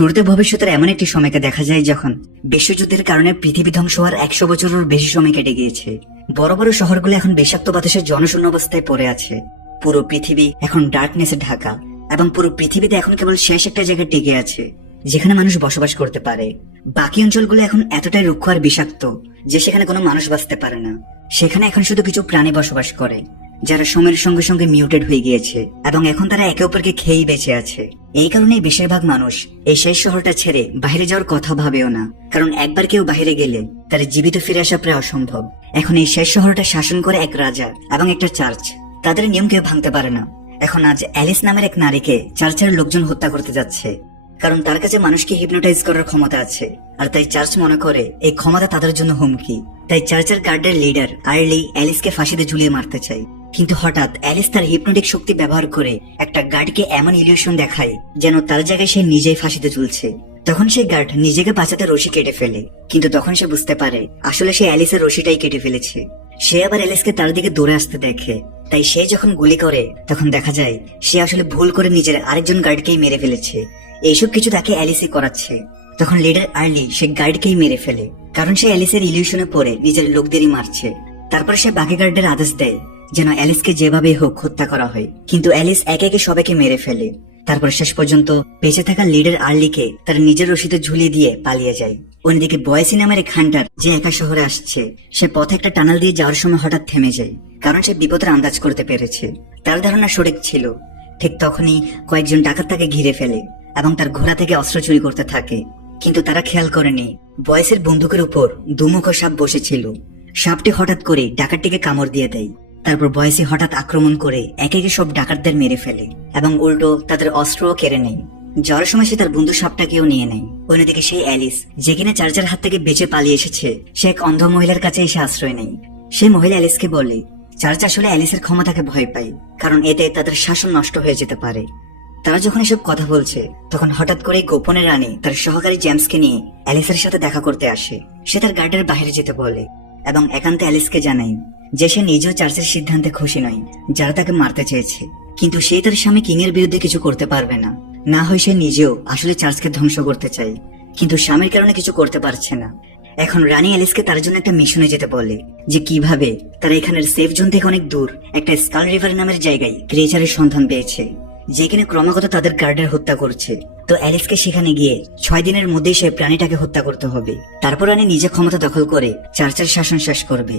শুরুতে ভবিষ্যতের এমন একটি সময়কে দেখা যায় যখন বিশ্বযুদ্ধের কারণে পৃথিবী ধ্বংস হওয়ার 100 বছরের বেশি সময় কেটে গিয়েছে। বড় বড় শহরগুলো এখন বিষাক্ত বাতাসের জনশূন্য অবস্থায় পড়ে আছে। পুরো পৃথিবী এখন ডার্কনেসে ঢাকা এবং পুরো পৃথিবীতে এখন কেবল শেষ একটা জায়গায় টিকে আছে যেখানে মানুষ বসবাস করতে পারে। বাকি অঞ্চলগুলো এখন এতটাই রুক্ষ আর বিষাক্ত যে সেখানে কোনো মানুষ বাঁচতে পারে না। সেখানে এখন শুধু কিছু প্রাণী বসবাস করে যারা সময়ের সঙ্গে সঙ্গে মিউটেড হয়ে গিয়েছে এবং এখন তারা একে অপরকে খেয়েই বেঁচে আছে। এই কারণেই বেশিরভাগ মানুষ এই শেষ শহরটা ছেড়ে বাইরে যাওয়ার কথা ভাবেও না, কারণ একবার কেউ বাইরে গেলে তার জীবিত ফিরে আসা প্রায় অসম্ভব। এখন এই শেষ শহরটা শাসন করে এক রাজা এবং একটা চার্চ। তাদের নিয়ম কেউ ভাঙতে পারে না। এখন আজ অ্যালিস নামের এক নারীকে চার্চের লোকজন হত্যা করতে যাচ্ছে, কারণ তার কাছে মানুষকে হিপনোটাইজ করার ক্ষমতা আছে। আর তাই চার্চ মনে করে এই ক্ষমতা তাদের জন্য হুমকি। তাই চার্চের গার্ডের লিডার আর্লি অ্যালিসকে ফাঁসিতে ঝুলিয়ে মারতে চায়। কিন্তু হঠাৎ অ্যালিস তার হিপনোটিক শক্তি ব্যবহার করে একটা গার্ডকে এমন ইলিউশন দেখায় যেন তার জায়গায় সে নিজেই ফাঁসিতে ঝুলছে। তখন সেই গার্ড নিজেকে বাঁচাতে রশি কেটে ফেলে, কিন্তু তখন সে বুঝতে পারে আসলে সে অ্যালিসের রশিটাই কেটে ফেলেছে। সে আবার অ্যালিসকে তার দিকে দৌড়ে আসতে দেখে, তাই সে যখন গুলি করে তখন দেখা যায় সে আসলে ভুল করে নিজের আরেকজন গার্ডকেই মেরে ফেলেছে। এইসব কিছু তাকে অ্যালিসই করাচ্ছে। তখন লিডার আর্লি সে গার্ডকেই মেরে ফেলে, কারণ সে অ্যালিসের ইলিউশনে পড়ে নিজের লোকদেরই মারছে। তারপর সে বাকি গার্ডের আদেশ দেয় যেন অ্যালিসকে যেভাবে হোক হত্যা করা হয়, কিন্তু অ্যালিস একে একে সবাইকে মেরে ফেলে। তারপর শেষ পর্যন্ত বেঁচে থাকা লিডার আর্লিকে তার নিজের রশিতে ঝুলিয়ে দিয়ে পালিয়ে যায়। অন্যদিকে বয়েসি নামের এক হান্টার যে একা শহরে আসছে, সে পথে একটা টানেল দিয়ে যাওয়ার সময় হঠাৎ থেমে যায়, কারণ সে বিপদের আন্দাজ করতে পেরেছে। তার ধারণা সঠিক ছিল। ঠিক তখনই কয়েকজন ডাকাত তাকে ঘিরে ফেলে এবং তার ঘোড়া থেকে অস্ত্র চুরি করতে থাকে। কিন্তু তারা খেয়াল করেনি বয়েসের বন্দুকের উপর দুমুখ সাপ বসেছিল। সাপটি হঠাৎ করে ডাকাতটিকে কামড় দিয়ে দেয়। তারপর বয়েসি হঠাৎ আক্রমণ করে একে একে সব ডাকাতদের মেরে ফেলে এবং উল্টো তাদের অস্ত্রও কেড়ে নেয়। যাওয়ার সময় সে তার বন্ধু সাপটাকেও নিয়ে নেয়। অন্যদিকে সেই অ্যালিস, যে কিনা চার্চের হাত থেকে বেঁচে পালিয়ে এসেছে, সে এক অন্ধ মহিলার কাছে এসে আশ্রয় নেয়। সেই মহিলা অ্যালিসকে বলে চার্চ আসলে অ্যালিসের ক্ষমতাকে ভয় পায়, কারণ এতে তাদের শাসন নষ্ট হয়ে যেতে পারে। তারা যখন এসব কথা বলছে তখন হঠাৎ করে গোপনে রানী তার সহকারী জেমসকে নিয়ে অ্যালিসের সাথে দেখা করতে আসে। সে তার গার্ডের বাইরে যেতে বলে এবং একান্তে অ্যালিসকে জানায় যে সে নিজেও চার্চের সিদ্ধান্তে খুশি নয়, যারা তাকে মারতে চেয়েছে। কিন্তু সে তার স্বামী কিং এর বিরুদ্ধে কিছু করতে পারবে না। না হয় সে নিজেও আসলে চার্চকে ধ্বংস করতে চায়, কিন্তু স্বামীর কারণে কিছু করতে পারছে না। এখন রানী অ্যালিসকে তার জন্য একটা মিশনে যেতে বলে, যে কিভাবে তারা এখানের সেফ জোন থেকে অনেক দূর একটা স্কাল রিভার নামের জায়গায় ক্রিয়েচারের সন্ধান পেয়েছে, যেখানে ক্রমাগত তাদের গার্ডের হত্যা করছে। তো অ্যালিসকে সেখানে গিয়ে 6 দিনের মধ্যেই সে প্রাণীটাকে হত্যা করতে হবে। তারপর রানী নিজে ক্ষমতা দখল করে চার্চের শাসন শেষ করবে।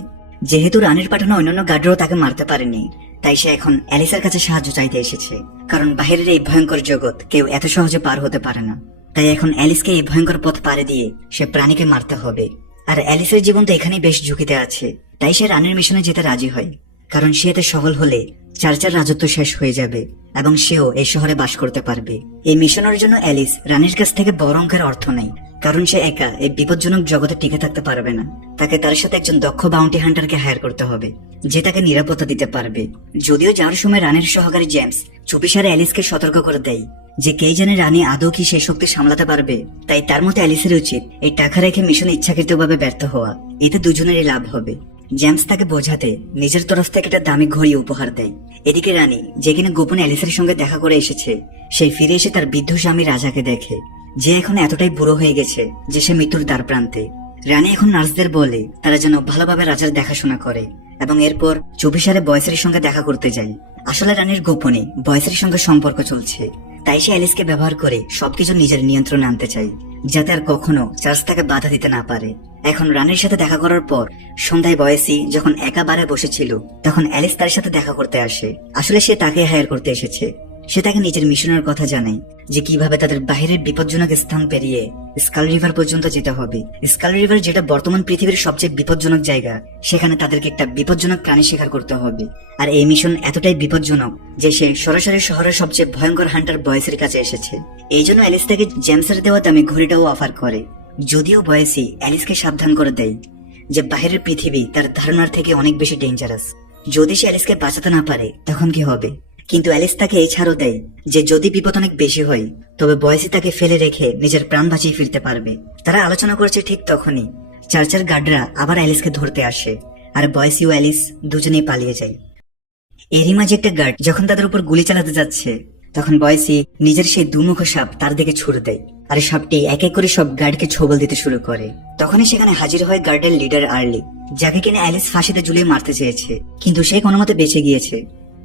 যেহেতু রানীর পাঠানো অন্যান্য গার্ডরাও তাকে মারতে পারেনি, তাই সে এখন অ্যালিসের কাছে সাহায্য চাইতে এসেছে, কারণ বাহিরের এই ভয়ঙ্কর জগৎ কেউ এত সহজে পার হতে পারে না। তাই এখন অ্যালিসকে এই ভয়ঙ্কর পথ পাড়ে দিয়ে সে প্রাণীকে মারতে হবে। আর অ্যালিসের জীবন তো এখানেই বেশ ঝুঁকিতে আছে, তাই সে রানীর মিশনে যেতে রাজি হয়, কারণ সে এতে সফল হলে চার্চের রাজত্ব শেষ হয়ে যাবে এবং সেও এই শহরে বাস করতে পারবে। এই মিশনের জন্য অ্যালিস রানীর কাছ থেকে বড় অঙ্কের অর্থ নেয়, কারণ সে একা এই বিপজ্জনক জগতে টিকে থাকতে পারবে না। তাকে তার সাথে একজন দক্ষ বাউন্টি হান্টারকে হায়ার করতে হবে, যে তাকে নিরাপত্তা দিতে পারবে। যদিও যাওয়ার সময় রানীর সহকারী জেমস চুপিসারে অ্যালিসকে সতর্ক করে দেয় যে কে জানে রানী আদৌ কি সেই শক্তি সামলাতে পারবে। তাই তার মতে অ্যালিসের উচিত এই টাকা রেখে মিশনে ইচ্ছাকৃতভাবে ব্যর্থ হওয়া, এতে দুজনেরই লাভ হবে। জেমস তাকে বোঝাতে নিজের তরফ থেকে একটা দামি ঘড়ি উপহার দেয়। এদিকে রানী, যে কিনা গোপনে অ্যালিসের সঙ্গে দেখা করে এসেছে, সেই ফিরে এসে তার বৃদ্ধ স্বামী রাজাকে দেখে, যে এখন এতটাই বুড়ো হয়ে গেছে যে সে মৃত্যুর দ্বার প্রান্তে। রানী এখন নার্সদের বলে তারা যেন ভালোভাবে রাজার দেখাশোনা করে এবং এরপর চুপিসারে বয়েসের সঙ্গে দেখা করতে যায়। আসলে রানীর গোপনে বয়েসের সঙ্গে সম্পর্ক চলছে, তাই সে অ্যালিসকে ব্যবহার করে সবকিছু নিজের নিয়ন্ত্রণে আনতে চায়, যাতে আর কখনো চার্চ তাকে বাধা দিতে না পারে। এখন রানীর সাথে দেখা করার পর সন্ধ্যায় বয়েসি যখন একা বারে বসেছিল, তখন অ্যালিস তার সাথে দেখা করতে আসে। আসলে সে তাকে হায়ার করতে এসেছে। সে তাকে নিজের মিশনের কথা জানায়, যে কিভাবে তাদের বাহিরের বিপজ্জনক স্থান পেরিয়ে স্কাল রিভার পর্যন্ত যেতে হবে। স্কাল রিভার যেটা বর্তমান পৃথিবীর সবচেয়ে বিপজ্জনক জায়গা, সেখানে তাদেরকে একটা বিপজ্জনক প্রাণী শিকার করতে হবে। আর এই মিশন এতটাই বিপজ্জনক যে সে সরাসরি শহরের সবচেয়ে ভয়ঙ্কর হান্টার বয়েসের কাছে এসেছে। এই জন্য অ্যালিস তাকে জেমসের দেওয়া দামে ঘড়িটাও অফার করে। যদিও বয়েসি অ্যালিসকে সাবধান করে দেয় যে বাহিরের পৃথিবী তার ধারণার থেকে অনেক বেশি ডেঞ্জারাস। যদি সে অ্যালিসকে বাঁচাতে না পারে তখন কি হবে? কিন্তু অ্যালিস তাকে এই ছাড়ও দেয় যে যদি বিপদ অনেক বেশি হয় তবে বয়েসি তাকে ফেলে রেখে নিজের প্রাণ বাঁচিয়ে ফিরতে পারবে। তারা আলোচনা করছে ঠিক তখনই চার্চের গার্ডরা আবার অ্যালিসকে ধরতে আসে, আর বয়েসি ও অ্যালিস দুজনেই পালিয়ে যায়। এরই মাঝে একটা গার্ড যখন তাদের উপর গুলি চালাতে যাচ্ছে, তখন বয়েসি নিজের সেই দুমুখ সাপ তার দিকে ছুড়ে দেয় আর সাপটি এক এক করে সব গার্ডকে ছোবল দিতে শুরু করে। তখনই সেখানে হাজির হয় গার্ডের লিডার আর্লি, যাকে কিনা অ্যালিস ফাঁসিতে ঝুলিয়ে মারতে চেয়েছে, কিন্তু সে কোনো মতে বেঁচে গিয়েছে।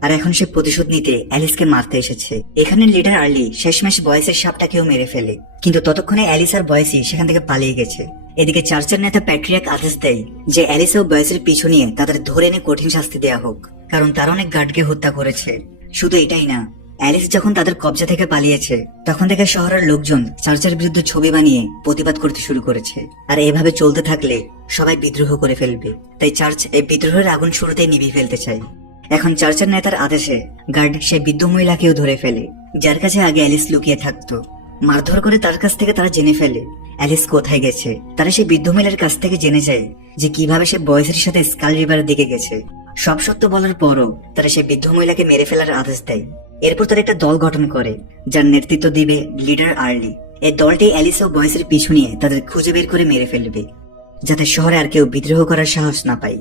আর এখন সে প্রতিশোধ নিতে অ্যালিসকে মারতে এসেছে। এখানে লিডার আর্লি শেষমেশ বয়েসের সাপটাকেও মেরে ফেলে, কিন্তু ততক্ষণে অ্যালিস আর বয়েসই সেখান থেকে পালিয়ে গেছে। এদিকে চার্চের নেতা প্যাট্রিয়াক আদেশ দেয় যে অ্যালিস ও বয়েসের পিছু নিয়ে তাদের ধরে এনে কঠিন শাস্তি দেওয়া হোক, কারণ তারা অনেক গার্ডকে হত্যা করেছে। শুধু এটাই না, অ্যালিস যখন তাদের কবজা থেকে পালিয়েছে তখন থেকে শহরের লোকজন চার্চের বিরুদ্ধে ছবি বানিয়ে প্রতিবাদ করতে শুরু করেছে। আর এভাবে চলতে থাকলে সবাই বিদ্রোহ করে ফেলবে, তাই চার্চ এই বিদ্রোহের আগুন শুরুতেই নিভিয়ে ফেলতে চায়। এখন চার্চের নেতার আদেশে গার্ড সেই বৃদ্ধ মহিলাকেও ধরে ফেলে, যার কাছে আগে অ্যালিস লুকিয়ে থাকতো। মারধর করে তার কাছ থেকে তারা জেনে ফেলে অ্যালিস কোথায় গেছে। তারা সেই বৃদ্ধ মহিলার কাছ থেকে জেনে যায় যে কিভাবে সে বয়েসের সাথে স্কাল রিভারের দিকে গেছে। সব সত্য বলার পরও তারা সেই বৃদ্ধ মহিলাকে মেরে ফেলার আদেশ দেয়। এরপর তারা একটা দল গঠন করে, যার নেতৃত্ব দিবে লিডার আর্লি। এই দলটি অ্যালিস ও বয়েসের পিছু নিয়ে তাদের খুঁজে বের করে মেরে ফেলবে, যাতে শহরে আর কেউ বিদ্রোহ করার সাহস না পায়।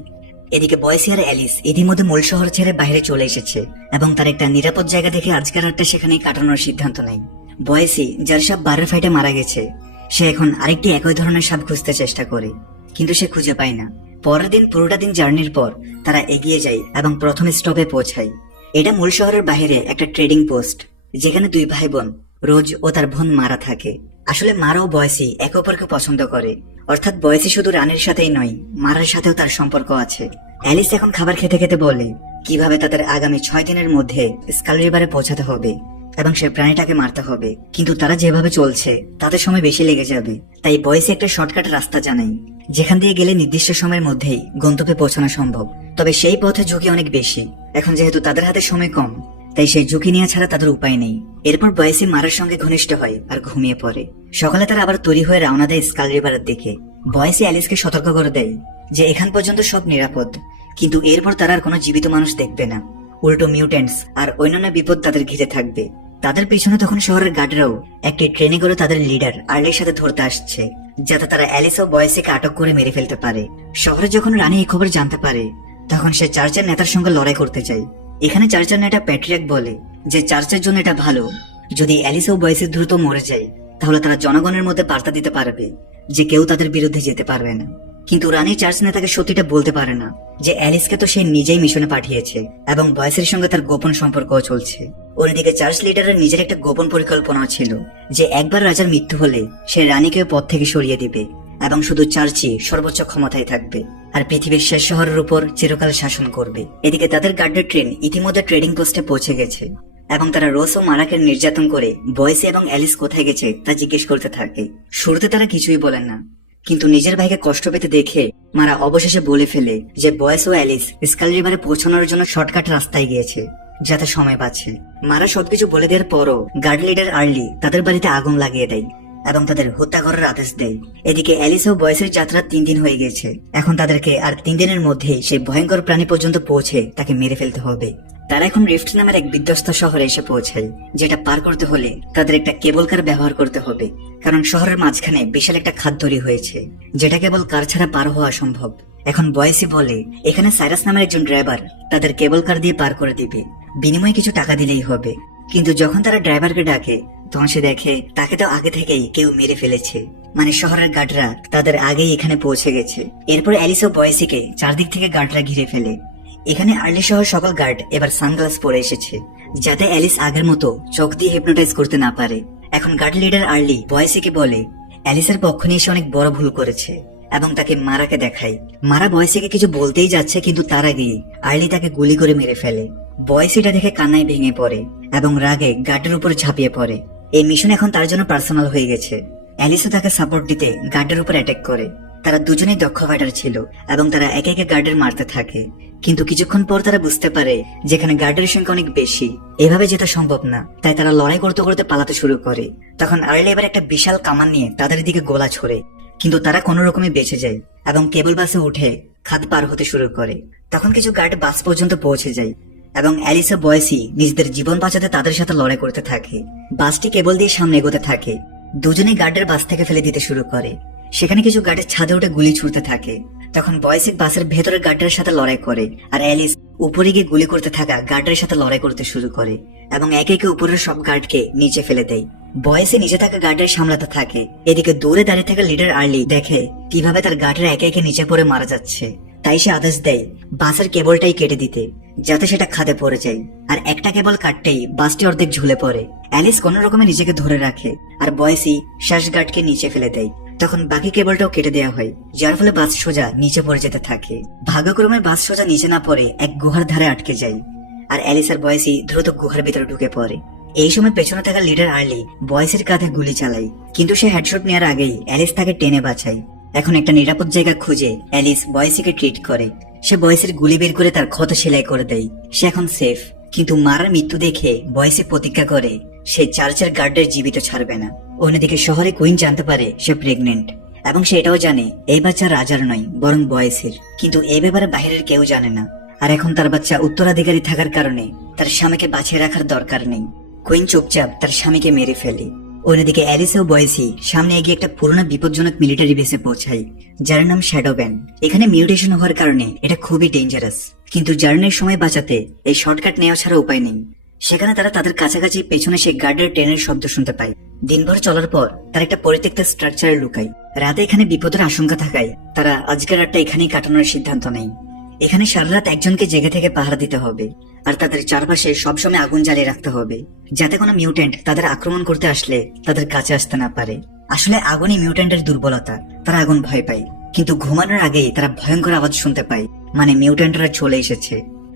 এদিকে বয়েসি আর অ্যালিস ইতিমধ্যে মূল শহর ছেড়ে বাইরে চলে এসেছে এবং তার একটা নিরাপদ জায়গা দেখে আজকের রাতটা সেখানেই কাটানোর সিদ্ধান্ত নেয়। বয়েসি, যার সাপ বারের ফাইটে মারা গেছে, সে এখন আরেকটি একই ধরনের সাপ খুঁজতে চেষ্টা করে, কিন্তু সে খুঁজে পায় না। পরের দিন পুরোটা দিন জার্নির পর তারা এগিয়ে যায় এবং প্রথম স্টপে পৌঁছায়। এটা মূল শহরের বাইরে একটা ট্রেডিং পোস্ট, যেখানে দুই ভাই বোন রোজ ও তার বোন মারা থাকে। আসলে মারা ও বয়েসি একে অপরকে পছন্দ করে, অর্থাৎ বয়েসি শুধু রানীর সাথেই নয়, মারার সাথেও তার সম্পর্ক আছে। অ্যালিস এখন খাবার খেতে খেতে বলে কিভাবে তাদের আগামী 6 দিনের মধ্যে স্কাল রিভারে পৌঁছাতে হবে এবং সে প্রাণীটাকে মারতে হবে, কিন্তু তারা যেভাবে চলছে তাতে সময় বেশি লেগে যাবে। তাই বয়েসি একটা শর্টকাট রাস্তা জানায়, যেখান দিয়ে গেলে নির্দিষ্ট সময়ের মধ্যেই গন্তব্যে পৌঁছানো সম্ভব। তবে সেই পথে ঝুঁকি অনেক বেশি। এখন যেহেতু তাদের হাতে সময় কম, তাই সেই ঝুঁকি নেওয়া ছাড়া তাদের উপায় নেই। এরপর বয়েসি মারার সঙ্গে ঘনিষ্ঠ হয় আর ঘুমিয়ে পড়ে। সকালে তারা আবার তৈরি হয়ে রওনা দেয় স্কাল রিভারের দিকে। বয়েসি অ্যালিসকে সতর্ক করে দেয় যে এখান পর্যন্ত সব নিরাপদ, কিন্তু এরপর তারা আর কোনো জীবিত মানুষ দেখবে না। উল্টো মিউটেন্টস আর অন্যান্য বিপদ তাদের ঘিরে থাকবে। তাদের পিছনে তখন শহরের গার্ডরাও একটি ট্রেনে করে তাদের লিডার আর্লির সাথে ধরতে আসছে, যাতে তারা অ্যালিস ও বয়েসিকে আটক করে মেরে ফেলতে পারে। শহরে যখন রানী এই খবর জানতে পারে, তখন সে চার্চের নেতার সঙ্গে লড়াই করতে চায়। এখানে চার্চের নেতা প্যাট্রিয়াক বলে যে চার্চের জন্য এটা ভালো, যদি অ্যালিস ও বয়েসি দ্রুত মরে যায় তাহলে তারা জনগণের মধ্যে বার্তা দিতে পারবে যে কেউ তাদের বিরুদ্ধে যেতে পারবে না। কিন্তু রানী চার্চ নেতাকে সত্যিটা বলতে পারে না যে অ্যালিসকে তো সে নিজেই মিশনে পাঠিয়েছে এবং বয়েসের সঙ্গে তার গোপন সম্পর্কও চলছে। অন্যদিকে চার্চ লিডারের নিজের একটা গোপন পরিকল্পনা ছিল যে একবার রাজার মৃত্যু হলে সে রানীকে পদ থেকে সরিয়ে দিবে এবং শুধু চার্চই সর্বোচ্চ ক্ষমতায় থাকবে আর পৃথিবীর শেষ শহরের উপর চিরকাল শাসন করবে। এদিকে তাদের গার্ডের ট্রেন ইতিমধ্যে ট্রেডিং পোস্টে পৌঁছে গেছে এবং তারা রোস ও মারাকে নির্যাতন করে বয়েসি এবং অ্যালিস কোথায় গেছে তা জিজ্ঞেস করতে থাকে। শুরুতে তারা কিছুই বলেন না, কিন্তু নিজের ভাইকে কষ্ট পেতে দেখে মারা অবশেষে বলে ফেলে যে বয়েস ও অ্যালিস স্কাল রিভারে পৌঁছানোর জন্য শর্টকাট রাস্তায় গিয়েছে, যাতে সময় পাচ্ছে। মারা সবকিছু বলে দেওয়ার পরও গার্ড লিডার আর্লি তাদের বাড়িতে আগুন লাগিয়ে দেয় এবং তাদের হত্যা করার আদেশ দেয়। এদিকে অ্যালিস ও বয়েসের যাত্রা 3 দিন হয়ে গেছে। এখন তাদেরকে আর 3 দিনের মধ্যেই সেই ভয়ঙ্কর প্রাণী পর্যন্ত পৌঁছে তাকে মেরে ফেলতে হবে। তারা এখন রিফট নামের এক বিধ্বস্ত শহরে এসে পৌঁছায়, যেটা পার করতে হলে তাদের একটা কেবল কার ব্যবহার করতে হবে, কারণ শহরের মাঝখানে বিশাল একটা খাদ তৈরি হয়েছে, যেটা কেবল কার ছাড়া পার হওয়া সম্ভব। এখন বয়েসি বলে এখানে সাইরাস নামের একজন ড্রাইভার তাদের কেবল কার দিয়ে পার করে দিবে, বিনিময়ে কিছু টাকা দিলেই হবে। কিন্তু যখন তারা ড্রাইভারকে ডাকে তখন সে দেখে তাকে তো আগে থেকেই কেউ মেরে ফেলেছে, মানে শহরের গার্ডরা তাদের আগেই এখানে পৌঁছে গেছে। এরপর অ্যালিস ও বয়েসিকে চারদিক থেকে গার্ডরা ঘিরে ফেলে। এখানে আর্লি সহ সকল গার্ড এবার সানগ্লাস পরে এসেছে, যাতে অ্যালিস আগের মতো চোখ দিয়ে হিপনোটাইজ করতে না পারে। এখন গার্ড লিডার আর্লি বয়েসিকে বলে অ্যালিসের পক্ষ নিয়ে সে অনেক বড় ভুল করেছে এবং তাকে মারাকে দেখায়। মারা বয়েসিকে কিছু বলতেই যাচ্ছে, কিন্তু তার আগেই আর্লি তাকে গুলি করে মেরে ফেলে। বয়েসিটা দেখে কান্নায় ভেঙে পড়ে এবং রাগে গার্ডের উপর ঝাঁপিয়ে পড়ে। এই মিশন এখন তার জন্য পার্সোনাল হয়ে গেছে। অ্যালিসও তাকে সাপোর্ট দিতে গার্ডের উপর অ্যাটাক করে। তারা দুজনেই দক্ষ ফাইটার ছিল এবং তারা একে একে গার্ডের মারতে থাকে, কিন্তু কিছুক্ষণ পর তারা বুঝতে পারে যেখানে গার্ডের সংখ্যা অনেক বেশি, এভাবে যেতে সম্ভব না। তাই তারা লড়াই করতে করতে পালাতে শুরু করে। তখন আর্লি এবার একটা বিশাল কামান নিয়ে তাদের দিকে গোলা ছোড়ে, কিন্তু তারা কোনো রকমে বেঁচে যায় এবং কেবল বাসে উঠে খাদ পার হতে শুরু করে। তখন কিছু গার্ড বাস পর্যন্ত পৌঁছে যায় এবং অ্যালিস ও বয়েসি নিজেদের জীবন বাঁচাতে তাদের সাথে লড়াই করতে থাকে। বাসটি কেবল দিয়ে সামনে এগোতে থাকে। দুজনেই গার্ডের বাস থেকে ফেলে দিতে শুরু করে। সেখানে কিছু গার্ডের ছাদে উঠে গুলি ছুড়তে থাকে। তখন বয়েসি বাসের ভেতরের গার্ডের সাথে লড়াই করে আর অ্যালিস উপরে গিয়ে গুলি করতে থাকা গার্ডের সাথে লড়াই করতে শুরু করে এবং একে একে উপরের সব গার্ডকে নিচে ফেলে দেয়। বয়েসে নিচে থাকা গার্ডের সামলাতে থাকে। এদিকে দূরে দাঁড়িয়ে থাকা লিডার আর্লি দেখে কিভাবে তার গার্ডের একে একে নিচে পড়ে মারা যাচ্ছে। তাই সে আদেশ দেয় বাসের কেবলটাই কেটে দিতে, যাতে সেটা খাদে পড়ে যায়। আর একটা কেবল কাটতেই বাসটি অর্ধেক ঝুলে পড়ে। অ্যালিস কোন রকমে নিজেকে ধরে রাখে আর বয়েসি শ্বাস গার্ডকে নিচে ফেলে দেয়। তখন বাকি কেবলটাও কেটে দেওয়া হয়, যার ফলে বাস সোজা নিচে পড়ে যেতে থাকে। ভাগ্যক্রমে বাস সোজা নিচে না পড়ে এক গুহার ধারে আটকে যায়, আর অ্যালিস আর বয়েসি দ্রুত গুহার ভিতরে ঢুকে পড়ে। এই সময় পেছনে থাকা লিডার আর্লি বয়েসের কাঁধে গুলি চালায়, কিন্তু সে হেডশট নেওয়ার আগেই অ্যালিস তাকে টেনে বাঁচায়। এখন একটা নিরাপদ জায়গা খুঁজে অ্যালিস বয়েসিকে ট্রিট করে। সে বয়েসের গুলি বের করে তার ক্ষত সেলাই করে দেয়। সে এখন সেফ, কিন্তু মারার মৃত্যু দেখে বয়েসি প্রতিজ্ঞা করে সে চার্চের গার্ডের জীবিত ছাড়বে না। অন্যদিকে শহরে কুইন জানতে পারে সে প্রেগনেন্ট, এবং সে এটাও জানে এই বাচ্চা রাজার নয় বরং বয়েসের, কিন্তু এই ব্যাপারে বাইরের কেউ জানে না। আর এখন তার বাচ্চা উত্তরাধিকারী থাকার কারণে তার স্বামীকে বাঁচিয়ে রাখার দরকার নেই। কুইন চুপচাপ তার স্বামীকে মেরে ফেলে। অন্যদিকে অ্যালিস ও বয়েসি সামনে এগিয়ে একটা পুরনো বিপজ্জনক মিলিটারি বেসে পৌঁছায়, যার নাম শ্যাডো ব্যান্ড। এখানে মিউটেশন হওয়ার কারণে এটা খুবই ডেঞ্জারাস, কিন্তু জার্নির সময় বাঁচাতে এই শর্টকাট নেওয়া ছাড়া উপায় নেই। সেখানে তারা তাদের কাছাকাছি পেছনে সেই গার্ডের ট্রেনের শব্দ শুনতে পায়। দিনভর চলার পর তারা একটা পরিত্যক্ত স্ট্রাকচারে লুকায়। রাতে এখানে বিপদের আশঙ্কা থাকায় তারা আজকের রাতটা এখানেই কাটানোর সিদ্ধান্ত নেয়। এখানে সারা রাত একজনকে জেগে থেকে পাহারা দিতে হবে, আর তাদের চারপাশে সবসময় আগুন জ্বালিয়ে রাখতে হবে, যাতে কোনো মিউটেন্ট তাদের আক্রমণ করতে আসলে তাদের কাছে আসতে না পারে। আসলে আগুনই মিউটেন্টের দুর্বলতা, তারা আগুন ভয় পায়, কিন্তু ঘুমানোর আগেই তারা ভয়ঙ্কর আওয়াজ শুনতে পায়, মানে মিউটেন্টরা চলে এসেছে।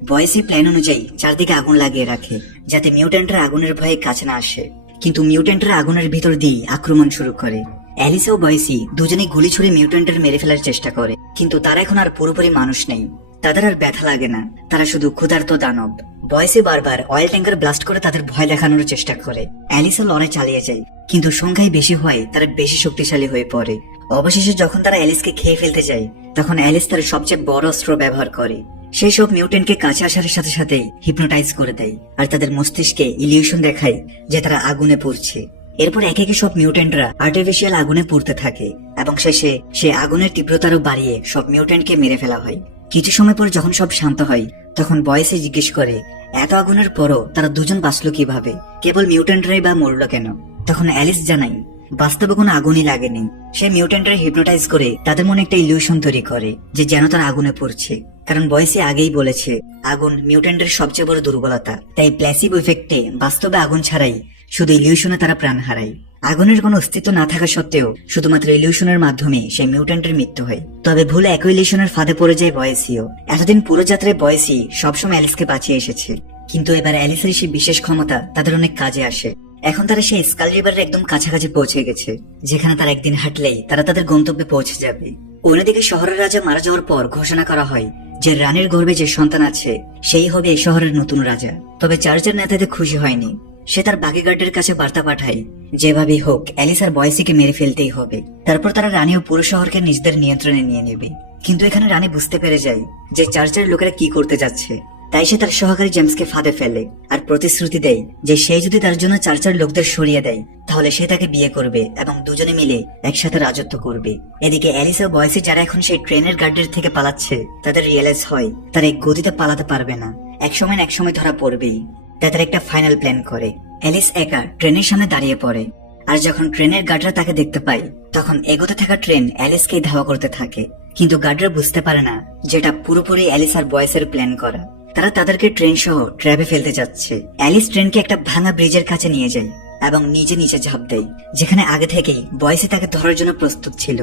বয়েসি প্ল্যান অনুযায়ী চারদিকে আগুন লাগিয়ে রাখে, যাতে মিউটেন্টরা আগুনের ভয়ে কাছে না আসে, কিন্তু মিউটেন্টরা আগুনের ভিতর দিয়ে আক্রমণ শুরু করে। অ্যালিস ও বয়েসি দুজনেই গুলি ছুড়ে মিউটেন্টের মেরে ফেলার চেষ্টা করে, কিন্তু তারা এখন আর পুরোপুরি মানুষ নেই। তাদের আর ব্যথা লাগে না, তারা শুধু ক্ষুধার্ত দানব। বয়েসি বারবার অয়েল ট্যাঙ্কার ব্লাস্ট করে তাদের ভয় দেখানোর চেষ্টা করে। অ্যালিসও লড়াই চালিয়ে যায়, কিন্তু সংখ্যায় বেশি হয় তারা বেশি শক্তিশালী হয়ে পড়ে। অবশেষে যখন তারা অ্যালিসকে খেয়ে ফেলতে যায়, তখন অ্যালিস তার সবচেয়ে বড় অস্ত্র ব্যবহার করে। সেই সব মিউটেন্টকে কাছে আসার সাথে সাথেই হিপনোটাইজ করে দেয়, আর তাদের মস্তিষ্কে ইলিউশন দেখায় যে তারা আগুনে পুড়ছে। এরপর একে একে সব মিউটেন্টরা আর্টিফিশিয়াল আগুনে পুড়তে থাকে, এবং শেষে সে আগুনের তীব্রতারও বাড়িয়ে সব মিউটেন্টকে মেরে ফেলা হয়। কিছু সময় পর যখন সব শান্ত হয়, তখন বয়েসে জিজ্ঞেস করে এত আগুনের পরও তারা দুজন বাঁচলো কিভাবে, কেবল মিউটেন্টরাই বা মরলো কেন? তখন অ্যালিস জানাই বাস্তবে কোনো আগুনই লাগেনি। সে মিউটেন্টরা হিপনোটাইজ করে তাদের মনে একটা ইলিউশন তৈরি করে যে যেন তারা আগুনে পড়ছে, কারণ বয়েসে আগেই বলেছে আগুন মিউটেন্টের সবচেয়ে বড় দুর্বলতা। তাই প্ল্যাসিবো ইফেক্টে বাস্তবে আগুন ছাড়াই শুধু ইলিউশনে তারা প্রাণ হারায়। আগুনের কোনো অস্তিত্ব না থাকা সত্ত্বেও শুধুমাত্র ইলিউশনের মাধ্যমে সেই মিউটেন্টের মৃত্যু হয়। তবে ভুলে একই ইলিউশনের ফাঁদে পড়ে যায় বয়েসিও। এতদিন পুরো যাত্রায় বয়েসি সবসময় অ্যালিসকে বাঁচিয়ে এসেছে, কিন্তু এবার অ্যালিসের সেই বিশেষ ক্ষমতা তাদের অনেক কাজে আসে। এখন তারা সেই স্কাল রিভারের একদম কাছাকাছি পৌঁছে গেছে, যেখানে তারা একদিন হাঁটলেই তারা তাদের গন্তব্যে পৌঁছে যাবে। অন্যদিকে শহরের রাজা মারা যাওয়ার পর ঘোষণা করা হয় যে রানীর গর্ভে যে সন্তান আছে সেই হবে এই শহরের নতুন রাজা। তবে চার্চের নেতাদের খুশি হয়নি। সে তার বাকি গার্ডের কাছে বার্তা পাঠায় যেভাবেই হোক অ্যালিস আর বয়েসিকে মেরে ফেলতেই হবে। তারপর তারা রানী ও পুরো শহরকে নিজেদের নিয়ন্ত্রণে নিয়ে নেবে। কিন্তু এখানে রানী বুঝতে পেরে যায় যে চার্চের লোকেরা কি করতে যাচ্ছে, তাই সে তার সহকারী জেমসকে ফাঁদে ফেলে আর প্রতিশ্রুতি দেয় যে সে যদি তার জন্য চার্চের লোকদের সরিয়ে দেয় তাহলে সে তাকে বিয়ে করবে এবং দুজনে মিলে একসাথে রাজত্ব করবে। এদিকে অ্যালিস ও বয়েসি যারা এখন সেই ট্রেনের গার্ডের থেকে পালাচ্ছে, তাদের রিয়েলাইজ হয় তারা এই গতিতে পালাতে পারবে না, একসময় না একসময় ধরা পড়বেই। তাদের একটা ফাইনাল প্ল্যান করে। অ্যালিস একা ট্রেনের সামনে দাঁড়িয়ে পড়ে, আর যখন ট্রেনের গার্ডরা তাকে দেখতে পায় তখন এগোতে থাকা ট্রেন অ্যালিসকে ধাওয়া করতে থাকে। কিন্তু গার্ডরা বুঝতে পারে না যেটা পুরোপুরি অ্যালিস আর বয়েসের প্ল্যান করা। তারা তাদেরকে ট্রেন সহ ট্র্যাপে ফেলতে যাচ্ছে। অ্যালিস ট্রেনকে একটা ভাঙা ব্রিজের কাছে নিয়ে যায় এবং নিজে নিচে ঝাঁপ দেয়, যেখানে আগে থেকেই বয়েসে তাকে ধরার জন্য প্রস্তুত ছিল।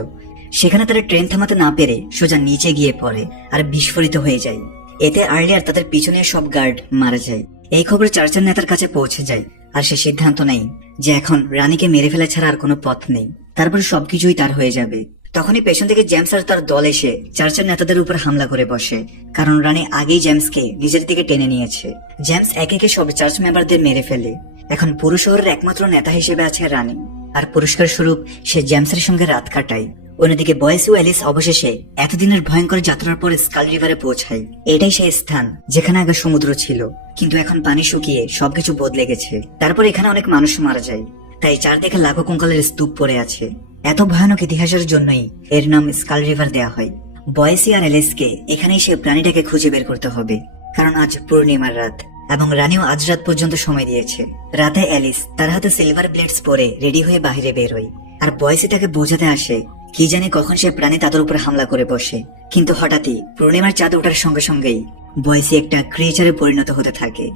সেখানে তারা ট্রেন থামাতে না পেরে সোজা নিচে গিয়ে পড়ে আর বিস্ফোরিত হয়ে যায়। এতে আর্লিয়ার তাদের পিছনে সব গার্ড মারা যায়। এই খবর চার্চের নেতার কাছে পৌঁছে যায়, আর সে সিদ্ধান্ত নেয় যে এখন রানীকে মেরে ফেলা ছাড়া আর কোনো পথ নেই। তারপর সবকিছুই তার হয়ে যাবে। তখনই পেছন থেকে জেমস আর তার দল এসে চার্চের নেতাদের উপর হামলা করে বসে, কারণ রানী আগেই জেমসকে নিজের দিকে টেনে নিয়েছে। জেমস একে একে সব চার্চ মেম্বারদের মেরে ফেলে। এখন পুরো শহরের একমাত্র নেতা হিসেবে আছে রানী, আর পুরস্কার স্বরূপ সে জেমসের সঙ্গে রাত কাটায়। অন্যদিকে বয়েস ও অ্যালিস অবশেষে এতদিনের ভয়ঙ্কর যাত্রার পর স্কাল রিভারে পৌঁছায়। এটাই সেই স্থান যেখানে আগে সমুদ্র ছিল, কিন্তু এখন পানি শুকিয়ে সবকিছু বদলে গেছে। তারপর এখানে অনেক মানুষ মারা যায়, তাই চারদিকে লাখো কঙ্কালের স্তূপ পড়ে আছে। এত ভয়ানক ইতিহাসের জন্যই এর নাম স্কাল রিভার দেয়া হয়। বয়েসি আর অ্যালিসকে এখানেই সে প্রাণীটাকে খুঁজে বের করতে হবে, কারণ আজ পূর্ণিমার রাত। এবং রানীও আজ রাত পর্যন্ত সময় দিয়েছে। রাতে অ্যালিস তার হাতে সিলভার ব্লেডস পরে রেডি হয়ে বাইরে বেরোয়, আর বয়সী তাকে বোঝাতে আসে কি জানে কখন সে প্রাণী তাদের উপর হামলা করে বসে। কিন্তু হঠাৎই পূর্ণিমার চাঁদ ওঠার সঙ্গে সঙ্গেই বয়সী একটা ক্রিয়েচারে পরিণত হতে থাকে।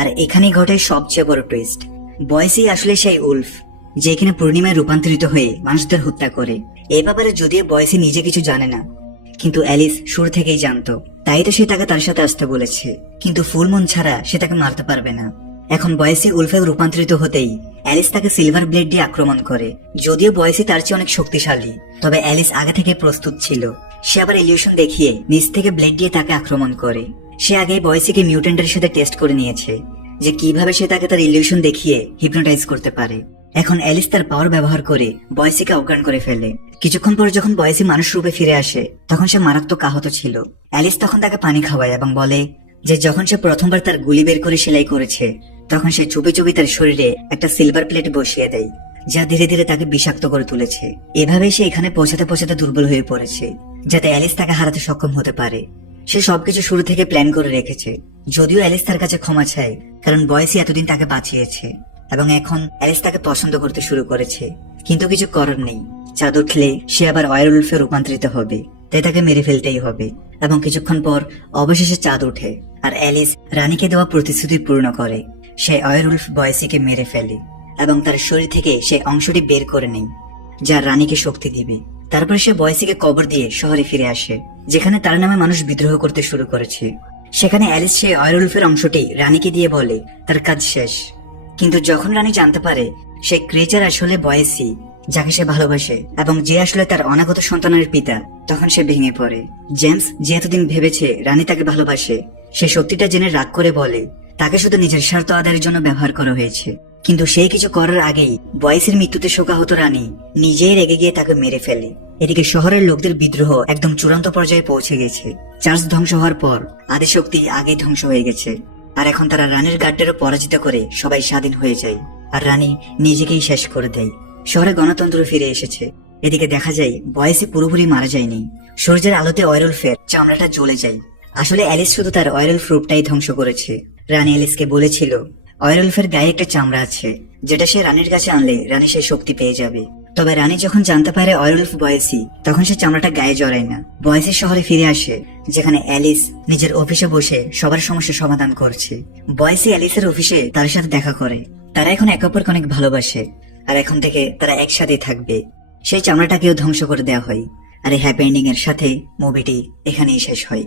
আর এখানেই ঘটে সবচেয়ে বড় টুইস্ট। বয়সী আসলে সেই উলফ যে এখানে পূর্ণিমায় রূপান্তরিত হয়ে মানুষদের হত্যা করে। এ ব্যাপারে যদিও বয়সী নিজে কিছু জানে না, কিন্তু অ্যালিস শুরু থেকেই জানতো, তাই তো সে তাকে তার সাথে আসতে বলেছে। কিন্তু ফুল মুন ছাড়া সে তাকে মারতে পারবে না। এখন বয়সী উলফে রূপান্তরিত হতেই অ্যালিস তাকে সিলভার ব্লেড দিয়ে আক্রমণ করে। যদিও বয়সী তার চেয়ে অনেক শক্তিশালী, তবে অ্যালিস আগে থেকে প্রস্তুত ছিল। সে আবার ইলিউশন দেখিয়ে নিচ থেকে ব্লেড দিয়ে তাকে আক্রমণ করে। সে আগেই বয়সীকে মিউটেন্টের সাথে টেস্ট করে নিয়েছে যে কিভাবে সে তাকে তার ইলিউশন দেখিয়ে হিপনোটাইজ করতে পারে। এখন অ্যালিস তার পাওয়ার ব্যবহার করে বয়সীকে অজ্ঞান করে ফেলে। কিছুক্ষণ পর যখন বয়সী মানুষ রূপে ফিরে আসে তখন সে মারাত্মক আহত ছিল। অ্যালিস তখন তাকে পানি খাওয়ায় এবং বলে যে যখন সে প্রথমবার তার গুলি বের করে সেলাই করেছে তখন সে চুপি চুপি তার শরীরে একটা সিলভার প্লেট বসিয়ে দেয়, যা ধীরে ধীরে তাকে বিষাক্ত করে তুলেছে। এভাবেই সে এখানে পৌঁছাতে পৌঁছাতে দুর্বল হয়ে পড়েছে, যাতে অ্যালিস তাকে হারাতে সক্ষম হতে পারে। সে সবকিছু শুরু থেকে প্ল্যান করে রেখেছে। যদিও অ্যালিস তার কাছে ক্ষমা চায়, কারণ বয়সী এতদিন তাকে বাঁচিয়েছে এবং এখন অ্যালিস তাকে পছন্দ করতে শুরু করেছে। কিন্তু কিছু করার নেই, চাঁদ উঠলে সে আবার ওয়ারউলফে রূপান্তরিত হবে, তাই তাকে মেরে ফেলতেই হবে। এবং কিছুক্ষণ পর অবশেষে চাঁদ ওঠে, আর অ্যালিস রানীকে দেওয়া প্রতিশ্রুতি পূর্ণ করে। সে ওয়ারউলফ বয়সীকে মেরে ফেলে এবং তার শরীর থেকে সেই অংশটি বের করে নেয়, যা রানীকে শক্তি দিবে। তারপরে সে বয়সীকে কবর দিয়ে শহরে ফিরে আসে, যেখানে তার নামে মানুষ বিদ্রোহ করতে শুরু করেছে। সেখানে অ্যালিস সেই ওয়ারউলফের অংশটি রানীকে দিয়ে বলে তার কাজ শেষ। কিন্তু যখন রানী জানতে পারে সেই ক্রিয়েচার আসলে বয়সী, যাকে সে ভালোবাসে এবং যে আসলে তার অনাগত সন্তানের পিতা, তখন সে ভেঙে পড়ে। জেমস যে এতদিন ভেবেছে রানী তাকে ভালোবাসে, সে সত্যিটা জেনে রাগ করে বলে তাকে শুধু নিজের স্বার্থ আদায়ের জন্য ব্যবহার করা হয়েছে। কিন্তু সেই কিছু করার আগেই বয়সের মৃত্যুতে শোকাহত রানী নিজেই রেগে গিয়ে তাকে মেরে ফেলে। এদিকে শহরের লোকদের বিদ্রোহ একদম চূড়ান্ত পর্যায়ে পৌঁছে গেছে। চার্চ ধ্বংস হওয়ার পর আদিশক্তি আগেই ধ্বংস হয়ে গেছে, আর এখন তারা রানীর গার্ডদেরও পরাজিত করে সবাই স্বাধীন হয়ে যায়, আর রানী নিজেকেই শেষ করে দেয়। শহরে গণতন্ত্র ফিরে এসেছে। এদিকে দেখা যায় বয়সী পুরোপুরি মারা যায়নি। সূর্যের আলোতে ওয়ারউলফের চামড়াটা জ্বলে যায়। আসলে অ্যালিস শুধু তার ওয়ারউলফ রূপটাই ধ্বংস করেছে। রানী অ্যালিসকে বলেছিল ওয়ারউলফের গায়ে একটা চামড়া আছে, যেটা সে রানীর কাছে আনলে রানী সেই শক্তি পেয়ে যাবে। তবে রানী যখন জানতে পারে ওয়ারউলফ বয়সী, তখন সে চামড়াটা গায়ে জড়ায় না। বয়সী শহরে ফিরে আসে, যেখানে অ্যালিস নিজের অফিসে বসে সবার সমস্যা সমাধান করছে। বয়সী অ্যালিসের অফিসে তার সাথে দেখা করে। তারা এখন একে অপরকে অনেক ভালোবাসে, আর এখন থেকে তারা একসাথেই থাকবে। সেই চামড়াটাকেও ধ্বংস করে দেওয়া হয়। আর এই হ্যাপি এন্ডিং এর সাথে মুভিটি এখানেই শেষ হয়।